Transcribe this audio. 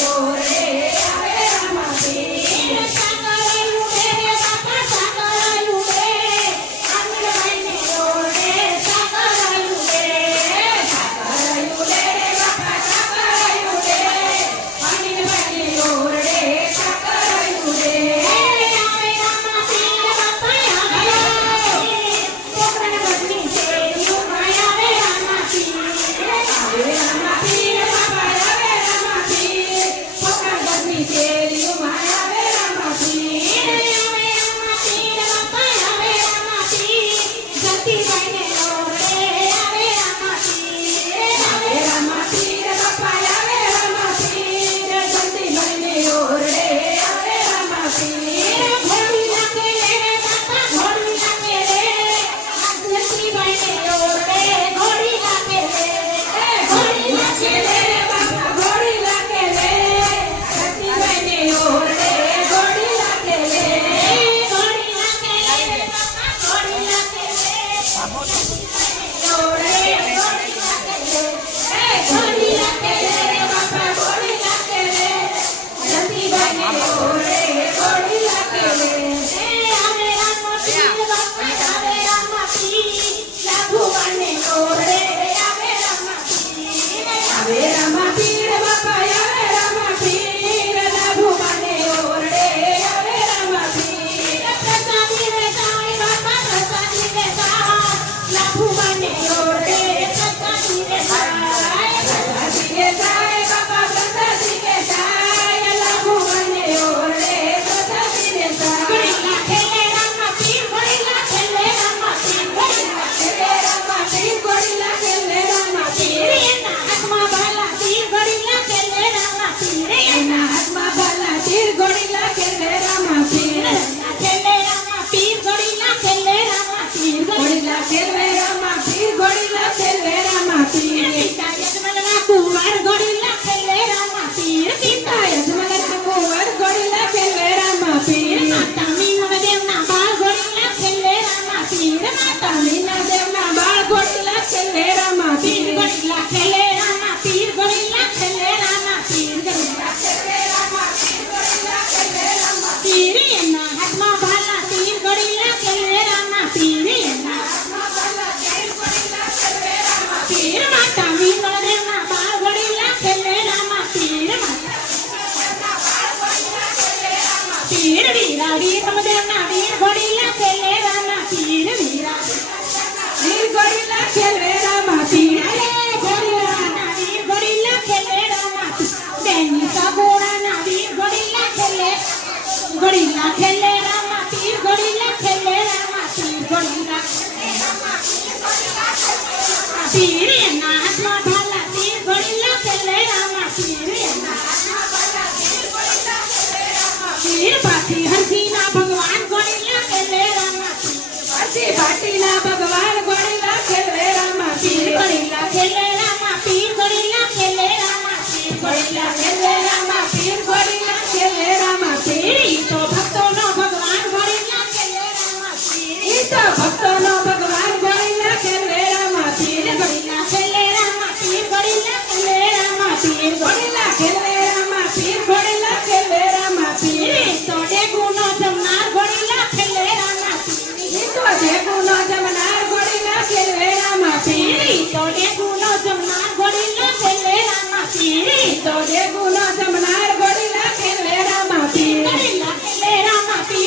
you. นี่เห็ Rama